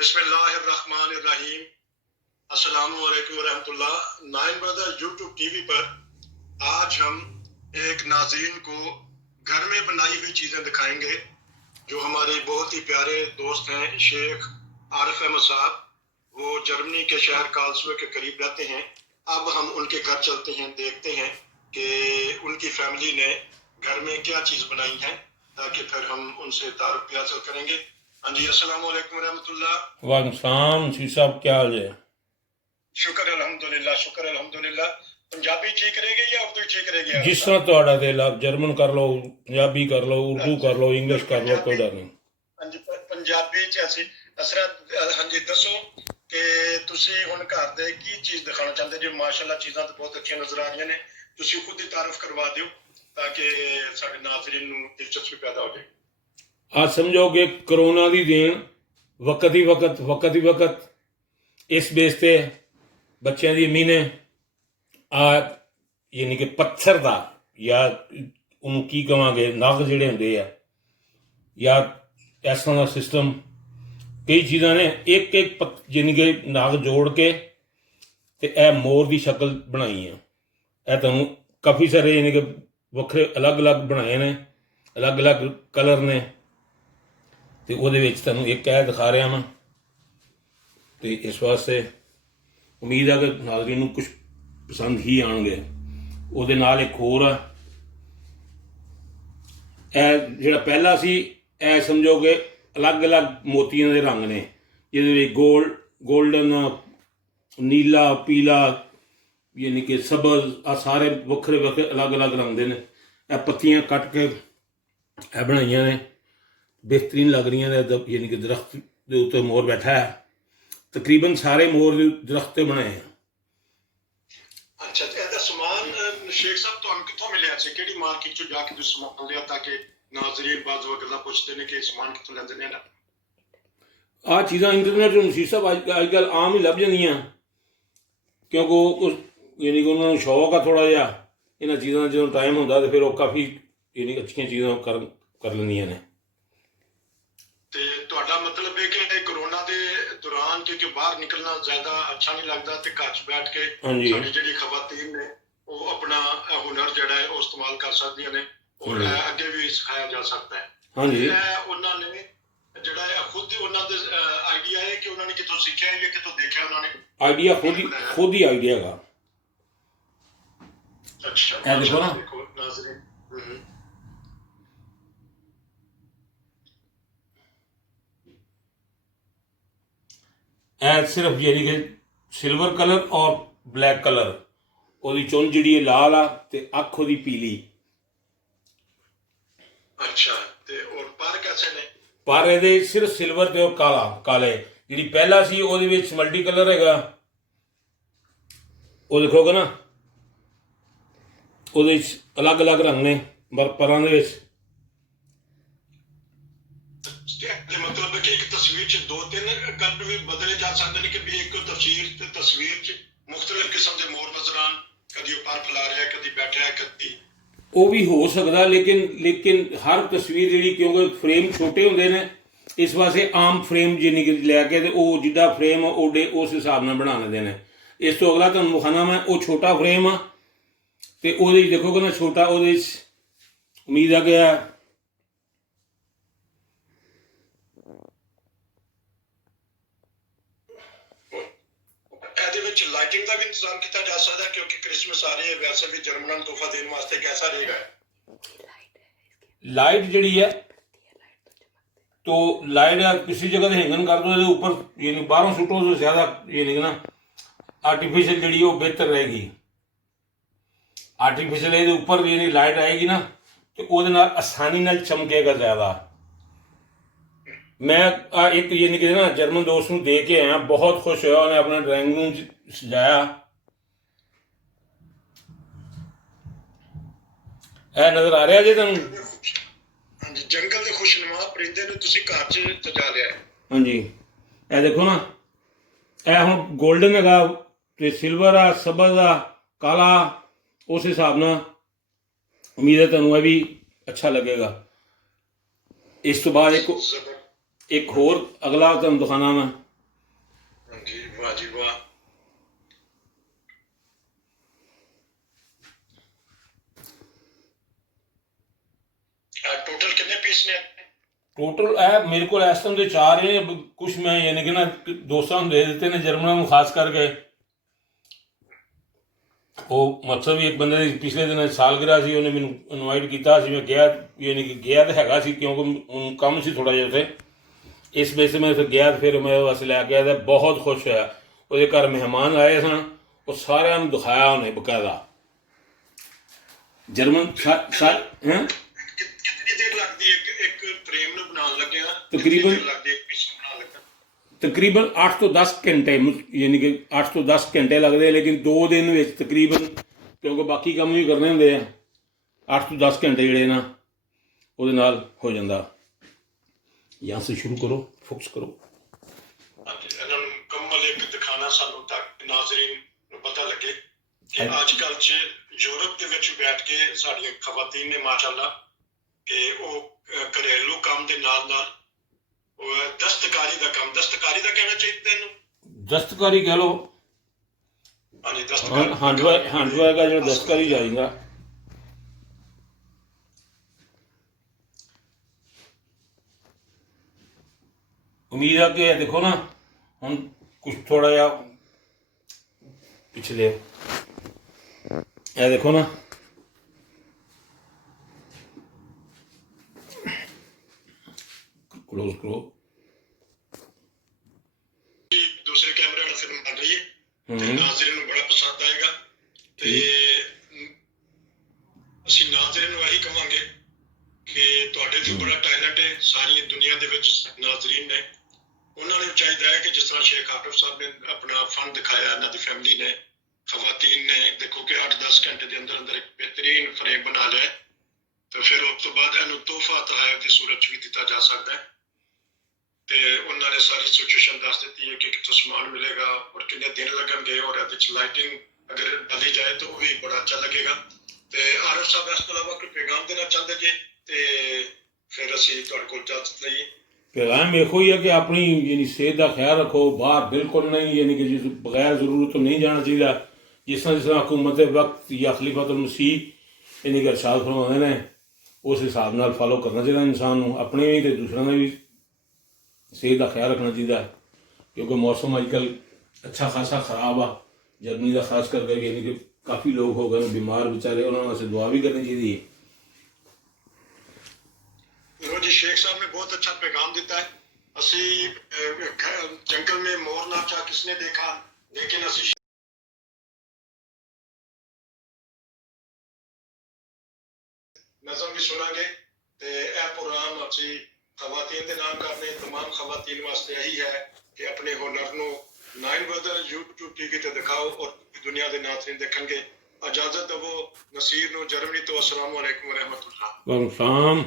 बिस्मिल्लाहिर्रहमानिर्रहीम। अस्सलामु अलैकुम वरहमतुल्लाह। नाइन ब्रदर यूट्यूब टीवी पर आज हम एक नाज़रीन को घर में बनाई हुई चीज़ें दिखाएंगे जो हमारे बहुत ही प्यारे दोस्त हैं शेख आरिफ अहमद साहब। वो जर्मनी के शहर कार्लसरुहे के करीब रहते हैं। अब हम उनके घर चलते हैं, देखते हैं कि उनकी फैमिली ने घर में क्या चीज़ बनाई है ताकि फिर हम उनसे तारुफ हासिल करेंगे। हाँ जी, अस्सलाम वालेकुम रहमतुल्लाह। वालेकुम सलाम। जी साहब क्या हाल है? शुक्र अल्हम्दुलिल्लाह, शुक्र अल्हम्दुलिल्लाह। पंजाबी ठीक रहेगी या उर्दू ठीक रहेगी? जिस तरह ਤੁਹਾਡਾ ਦਿਲ आप जर्मन कर लो, पंजाबी कर लो, उर्दू कर लो, इंग्लिश कर लो, कोई डर नहीं। हाँ जी, पंजाबी च ਅਸੀਂ असरत हाँ जी ਦੱਸੋ ਕਿ ਤੁਸੀਂ ਹੁਣ ਘਰ ਦੇ ਕੀ ਚੀਜ਼ ਦਿਖਾਉਣਾ ਚਾਹੁੰਦੇ ਜੀ? ਮਾਸ਼ਾਅੱਲਾ ਚੀਜ਼ਾਂ ਤਾਂ ਬਹੁਤ ਅੱਛੀਆਂ ਨਜ਼ਰ ਆ ਰਹੀਆਂ ਨੇ, ਤੁਸੀਂ ਖੁਦ ਹੀ ਤਾਰੀਫ ਕਰਵਾ ਦਿਓ ताकि ਸਾਡੇ ਨਾਜ਼ਰੀਨ ਨੂੰ ਦਿਲਚਸਪੀ ਪੈਦਾ ਹੋ ਜਾਏ। आज समझो कि कोरोना की देन वक्त ही वक्त इस बेस से बच्चों की अम्मी ने यानी कि पत्थर का या उन्होंने की कहांगे नग जिहड़े हुंदे आ या इस तरह का सिस्टम कई चीज़ां ने एक यानी कि नग जोड़ के ते ए मोर की शक्ल बनाई है। यह तुहानूं काफ़ी सारे यानी कि वक्रे अलग अलग बनाए ने, अलग अलग कलर ने ਤੇ ਉਹਦੇ ਵਿੱਚ ਤੁਹਾਨੂੰ ਇੱਕ ਇਹ ਦਿਖਾ ਰਿਹਾ ਮੈਂ ਤੇ ਇਸ ਵਾਸਤੇ ਉਮੀਦ ਹੈ ਕਿ ਨਾਜ਼ਰੀਨ ਨੂੰ ਕੁਝ ਪਸੰਦ ਹੀ ਆਉਣਗੇ। ਉਹਦੇ ਨਾਲ ਇੱਕ ਹੋਰ ਆ, ਇਹ ਜਿਹੜਾ ਪਹਿਲਾ ਸੀ ਇਹ ਸਮਝੋ ਕਿ ਅਲੱਗ ਅਲੱਗ ਮੋਤੀਆਂ ਦੇ ਰੰਗ ਨੇ, ਜਿਹਦੇ ਵਿੱਚ ਗੋਲਡਨ, ਨੀਲਾ, ਪੀਲਾ, ਯਾਨੀ ਕਿ ਸਬਜ਼, ਆ ਸਾਰੇ ਵੱਖਰੇ ਵੱਖਰੇ ਅਲੱਗ ਅਲੱਗ ਰੰਗ ਦੇ ਨੇ। ਇਹ ਪੱਤੀਆਂ ਕੱਟ ਕੇ ਇਹ ਬਣਾਈਆਂ ਨੇ, बेहतरीन लग रही हैं। यानी कि दरख्त के उत्ते मोर बैठा है, तकरीबन सारे मोर दरख्त बनाए हैं। अच्छा, ਇਹਦਾ ਸਮਾਨ ਸ਼ੇਖ ਸਾਹਿਬ ਤੁਹਾਨੂੰ ਕਿੱਥੋਂ ਮਿਲਿਆ ਸੀ? ਕਿਹੜੀ ਮਾਰਕੀਟ ਚੋਂ ਜਾ ਕੇ ਤੁਸੀਂ ਸਮਾਨ ਲਿਆ ਤਾਕਿ ਨਾਜ਼ਰੀਨ ਬਾਜ਼ ਵਗੈਰਾ ਪੁੱਛਦੇ ਨੇ ਕਿ ਸਮਾਨ ਕਿੱਥੋਂ ਲੈਂਦੇ ਨੇ ਨਾ? ਆ ਚੀਜ਼ਾਂ ਇੰਟਰਨੈਟ ਤੋਂ ਨਸੀਬ ਸਾਹਿਬ ਅੱਜ ਕੱਲ੍ਹ ਆਮ ਹੀ ਲੱਭ ਜਾਂਦੀਆਂ, ਕਿਉਂਕਿ ਉਹ ਯਾਨੀ ਕਿ ਉਹਨਾਂ ਨੂੰ ਸ਼ੌਕ ਆ ਥੋੜ੍ਹਾ ਜਿਹਾ ਇਹਨਾਂ ਚੀਜ਼ਾਂ ਦਾ। ਜਦੋਂ ਟਾਈਮ ਹੁੰਦਾ ਤਾਂ ਫਿਰ ਉਹ ਕਾਫੀ ਯਾਨੀ ਅੱਛੀਆਂ ਚੀਜ਼ਾਂ ਕਰ ਲੈਂਦੀਆਂ ਨੇ। ਤੇ ਤੁਹਾਡਾ ਮਤਲਬ ਹੈ ਕਿ ਕੋਰੋਨਾ ਦੇ ਦੌਰਾਨ ਕਿਉਂਕਿ ਬਾਹਰ ਨਿਕਲਣਾ ਜ਼ਿਆਦਾ ਅੱਛਾ ਨਹੀਂ ਲੱਗਦਾ ਤੇ ਘਰ 'ਚ ਬੈਠ ਕੇ ਸਾਡੀ ਜਿਹੜੀ ਖਵਾਤੀਨ ਨੇ ਉਹ ਆਪਣਾ ਹੁਨਰ ਜਿਹੜਾ ਹੈ ਉਹ ਇਸਤੇਮਾਲ ਕਰ ਸਕਦੀਆਂ ਨੇ ਔਰ ਅੱਗੇ ਵੀ ਸਿਖਾਇਆ ਜਾ ਸਕਦਾ ਹੈ। ਹਾਂਜੀ, ਉਹਨਾਂ ਨੇ ਜਿਹੜਾ ਹੈ ਖੁਦ ਹੀ ਉਹਨਾਂ ਦੇ ਆਈਡੀਆ ਹੈ ਕਿ ਉਹਨਾਂ ਨੇ ਕਿਤੋਂ ਸਿੱਖਿਆ ਜਾਂ ਕਿਤੋਂ ਦੇਖਿਆ? ਉਹਨਾਂ ਨੇ ਆਈਡੀਆ ਖੁਦ ਹੀ ਆਈਡੀਆ ਹੈਗਾ। ਅੱਛਾ, ਇਹ ਦੇਖੋ ਨਾ, ਨਾਜ਼ਰੀਨ सिर्फ यानी कि सिल्वर कलर और ब्लैक कलर, ਉਹਦੀ ਚੁੰਨ ਜਿਹੜੀ ਹੈ ਲਾਲ ਆ ਤੇ ਅੱਖ ਉਹਦੀ ਪੀਲੀ। ਅੱਛਾ, ਤੇ ਔਰ ਪਰ ਕੈਸੇ ਨੇ? ਪਰ ਇਹਦੇ ਸਿਰਫ ਸਿਲਵਰ ਤੇ ਔਰ ਕਾਲੇ। ਜਿਹੜੀ ਪਹਿਲਾ ਸੀ ਉਹਦੇ ਵਿੱਚ ਮਲਟੀ ਕਲਰ ਹੈਗਾ, ਉਹ ਦੇਖੋਗੇ ਨਾ ਉਹਦੇ ਵਿੱਚ ਅਲੱਗ ਅਲੱਗ ਰੰਗ ਨੇ ਪਰਾਂ ਦੇ ਵਿੱਚ। मतलब कि एक तस्वीर च दो तीन कलर भी बदले जा सकते हैं कि एक तस्वीर च मुख्तलिफ किस्म के मोर नजर आन, कभी पर फैला रहा है, कभी बैठा है, कभी ਉਹ ਵੀ ਹੋ ਸਕਦਾ। ਲੇਕਿन ਹਰ ਤਸਵੀਰ ਜਿਹੜੀ, ਕਿਉਂਕਿ ਫਰੇਮ ਛੋਟੇ ਹੁੰਦੇ ਨੇ ਇਸ ਵਾਸਤੇ ਆਮ ਫਰੇਮ ਜਿਹਨੀ ਕਿ ਲੈ ਕੇ ਤੇ ਉਹ ਜਿੱਡਾ ਫਰੇਮ ਉਹਦੇ ਉਸ ਹਿਸਾਬ ਨਾਲ ਬਣਾ ਲੈਂਦੇ ਨੇ। ਇਸ ਤੋਂ ਅਗਲਾ ਤੁਹਾਨੂੰ ਵਿਖਾਉਣਾ ਮੈਂ, ਉਹ ਛੋਟਾ ਫਰੇਮ ਆ ਤੇ ਉਹਦੇ ਦੇਖੋਗੇ ਨਾ ਛੋਟਾ, ਉਹਦੇ 'ਚ ਉਮੀਦ ਆ ਗਿਆ लाइटिंग का भी इंतजाम किया जा सकता है क्योंकि क्रिसमस आ रही है, वैसे भी जर्मन ਨੂੰ ਤੋਹਫਾ ਦੇਣ ਵਾਸਤੇ कैसा रहेगा? लाइट जड़ी है तो लाइट किसी जगह से हैंगन कर दो ऊपर, यानी 12 सुटों से ज़्यादा यानी कि ना आर्टिफिशियल जड़ी वो बेहतर रहेगी। आर्टिफिशियल ये ऊपर यानी लाइट आएगी ना तो ਉਹਦੇ ਨਾਲ आसानी ਨਾਲ चमकेगा ज़्यादा। मैं एक यानी कि ना जर्मन दोस्त ਨੂੰ ਦੇ ਕੇ ਆਇਆ, बहुत खुश होया, उन्हें अपना ड्राइंग रूम सजाया। ਇਹ ਨਜ਼ਰ ਆ ਰਿਹਾ ਜੀ ਤੁਹਾਨੂੰ? ਹਾਂਜੀ, ਜੰਗਲ ਦੇ ਖੁਸ਼ਨੁਮਾ ਪਰਿੰਦੇ ਨੂੰ ਤੁਸੀਂ ਘਰ 'ਚ ਸਜਾ ਲਿਆ ਹੈ। ਹਾਂਜੀ, ਇਹ ਦੇਖੋ ਨਾ, ਇਹ ਹੁਣ ਗੋਲਡਨ ਹੈਗਾ ਤੇ ਸਿਲਵਰ ਆ, ਸਬਜ਼ ਆ, ਕਾਲਾ, ਉਸ ਹਿਸਾਬ ਨਾਲ ਉਮੀਦ ਹੈ ਤੁਹਾਨੂੰ ਇਹ ਵੀ ਅੱਛਾ ਲੱਗੇਗਾ। ਇਸ ਤੋਂ ਬਾਅਦ ਇੱਕ ਹੋਰ ਅਗਲਾ ਤੁਹਾਨੂੰ ਦਿਖਾਣਾ ਮੈਂ, वाह जी वाह। टोटल कितने पीस ने? ਟੋਟਲ ਇਹ ਮੇਰੇ ਕੋਲ ਇਸ ਟਾਈਮ ਦੇ 4 ਨੇ, ਕੁਛ ਮੈਂ ਯਾਨੀ ਕਿ ਨਾ ਦੋਸਤਾਂ ਨੂੰ ਦੇ ਦਿੱਤੇ ਨੇ, ਜਰਮਨਾਂ ਨੂੰ ਖਾਸ ਕਰਕੇ। ਉਹ ਮਕਸਦ ਵੀ ਇੱਕ ਬੰਦੇ ਦੀ ਪਿਛਲੇ ਦਿਨ ਸਾਲਗਿਰਾ ਸੀ, ਉਹਨੇ ਮੈਨੂੰ ਇਨਵਾਈਟ ਕੀਤਾ ਸੀ, ਮੈਂ ਗਿਆ, ਯਾਨੀ ਕਿ ਗਿਆ ਤਾਂ ਹੈਗਾ ਸੀ ਕਿਉਂਕਿ ਹੁਣ ਕੰਮ ਸੀ ਥੋੜ੍ਹਾ ਜਿਹਾ ਉੱਥੇ, ਇਸ ਵਜ੍ਹਾ ਮੈਂ ਉੱਥੇ ਗਿਆ। ਫਿਰ ਮੈਂ ਉਹ ਬਸ ਲੈ ਕੇ ਆਇਆ, ਬਹੁਤ ਖੁਸ਼ ਹੋਇਆ। ਉਹਦੇ ਘਰ ਮਹਿਮਾਨ ਆਏ ਸਨ, ਉਹ ਸਾਰਿਆਂ ਨੂੰ ਦਿਖਾਇਆ ਉਹਨੇ ਬਕਾਇਦਾ। ਜਰਮਨ ਹੈਂ कितनी देर लगती है एक फ्रेम ਨੂੰ ਬਣਾਉਣ ਲੱਗਿਆ? ਤਕਰੀਬਨ ਲੱਗਦੀ ਹੈ ਇੱਕ ਪੀਸ ਬਣਾਉਣ ਲੱਗਾ? ਤਕਰੀਬਨ 8 ਤੋਂ 10 ਘੰਟੇ, ਯਾਨੀ ਕਿ 8 ਤੋਂ 10 ਘੰਟੇ ਲੱਗਦੇ, ਲੇਕਿਨ 2 ਦਿਨ ਵਿੱਚ ਤਕਰੀਬਨ, ਕਿਉਂਕਿ ਬਾਕੀ ਕੰਮ ਵੀ ਕਰਨੇ ਹੁੰਦੇ ਆ, 8 ਤੋਂ 10 ਘੰਟੇ ਜਿਹੜੇ ਨਾ ਉਹਦੇ ਨਾਲ ਹੋ ਜਾਂਦਾ। यहाँ से शुरू करो, फोकस करो। ਇਹਨਾਂ ਨੂੰ ਮੁਕੰਮਲ ਇੱਕ ਦਿਖਾਣਾ ਸਾਨੂੰ ਤੱਕ ਨਾਜ਼ਰੀਨ ਨੂੰ ਪਤਾ ਲੱਗੇ ਕਿ ਅੱਜ ਕੱਲ੍ਹ 'ਚ ਯੂਰਪ ਦੇ ਵਿੱਚ ਬੈਠ ਕੇ ਸਾਡੀਆਂ ਖਵਾਤੀਨ ਨੇ ਮਾਸ਼ਾਅੱਲਾ ਕਿ ਉਹ ਘਰੇਲੂ ਕੰਮ ਦੇ ਨਾਲ ਨਾਲ ਉਹ ਦਸਤਕਾਰੀ ਦਾ ਕੰਮ, ਦਸਤਕਾਰੀ ਦਾ ਕਹਿਣਾ ਚਾਹੀਦਾ ਤੈਨੂੰ? दस्तकारी कह लो, ਹਾਂਜੀ ਦਸਤਕਾਰੀ, हांडवा का जो दस्तकारी जाएगा। उम्मीद है कि देखो ना हम कुछ थोड़ा या पिछले देखो ना, क्लोज करो। ਦੂਸਰੇ ਕੈਮਰੇ ਵਾਲਾ ਫਿਲਮ ਬਣ ਰਹੀ ਹੈ ਤੇ ਨਾਜ਼ਰੀਨ ਨੂੰ ਬੜਾ ਪਸੰਦ ਆਏਗਾ ਤੇ ਅਸੀਂ ਨਾਜ਼ਰੀਨ ਨੂੰ ਇਹੀ ਕਵਾਂਗੇ ਕਿ ਤੁਹਾਡੇ 'ਚ ਬੜਾ ਟੈਲੈਂਟ ਹੈ, ਸਾਰੀ ਦੁਨੀਆ ਦੇ ਵਿੱਚ ਨਾਜ਼ਰੀਨ ਨੇ, ਉਹਨਾਂ ਨੂੰ ਚਾਹੀਦਾ ਹੈ ਕਿ ਜਿਸ ਤਰ੍ਹਾਂ ਸ਼ੇਖ ਆਟਫ ਸਾਹਿਬ ਨੇ ਆਪਣਾ ਫਨ ਦਿਖਾਇਆ, ਇਹਨਾਂ ਦੀ ਫੈਮਿਲੀ ਨੇ, ਖਵਾਤੀਨ ਨੇ, ਦੇਖੋ ਕਿ 8-10 ਘੰਟੇ ਦੇ ਅੰਦਰ ਅੰਦਰ ਇੱਕ ਬਿਹਤਰੀਨ ਫਰੇਮ ਬਣਾ ਲਿਆ ਤੇ ਫਿਰ ਉਸ ਤੋਂ ਬਾਅਦ ਇਹਨੂੰ ਤੋਹਫਾ ਤਹਾਇਫ ਦੀ ਸੂਰਤ 'ਚ ਵੀ ਦਿੱਤਾ ਜਾ ਸਕਦਾ ਹੈ। ਤੇ ਉਹਨਾਂ ਨੇ ਸਾਰੀ ਸਿਚੁਏਸ਼ਨ ਦੱਸ ਦਿੱਤੀ ਹੈ ਕਿ ਕਿੱਥੋਂ ਸਮਾਨ ਮਿਲੇਗਾ ਔਰ ਕਿੰਨੇ ਦਿਨ ਲੱਗਣਗੇ, ਔਰ ਇਹਦੇ 'ਚ ਲਾਈਟਿੰਗ ਅਗਰ ਡਲੀ ਜਾਏ ਤਾਂ ਉਹ ਵੀ ਬੜਾ ਅੱਛਾ ਲੱਗੇਗਾ। ਤੇ ਆਰਿਫ ਸਾਹਿਬ ਇਸ ਤੋਂ ਇਲਾਵਾ ਕੋਈ ਪੈਗਾਮ ਦੇਣਾ ਚਾਹੁੰਦੇ ਜੇ ਤੇ ਫਿਰ ਅਸੀਂ ਤੁਹਾਡੇ ਕੋਲ ਇਜਾਜ਼ਤ ਲਈਏ। पैगाम एक ही है कि अपनी यानी सेहत का ख्याल रखो, बाहर बिल्कुल नहीं, यानी कि जिस बगैर ज़रूरत तो नहीं जाना चाहिए। जिस तरह हुकूमत वक्त या खलीफतुल मसीह यानी कि इरशाद फरमाते हैं, उस हिसाब नाल फॉलो करना चाहिए इंसान को, अपने भी तो दूसरों का भी सेहत का ख्याल रखना चाहिए, क्योंकि मौसम अजकल अच्छा खासा खराब आ, जर्मनी का खास करके, यानी कि काफ़ी लोग हो गए बीमार बेचारे, उन्होंने दुआ भी करनी चाहिए। जी शेख साहब ने बहुत अच्छा पैगाम दिता है। असी जंगल में मोर नाचा किसने देखा, लेकिन असी नज़म भी सुनांगे ते यह प्रोग्राम असी खवातीन के नाम करने, तमाम खवातीन वास्ते यही है कि अपने हुनर को नाइन ब्रदर यूट्यूब टीवी ते दिखाओ और दुनिया के नाज़रीन देखेंगे। इजाजत दवो नसीर नो जर्मनी तो। अस्सलाम वालेकुम व रहमतुल्लाह। वालेकुम सलाम।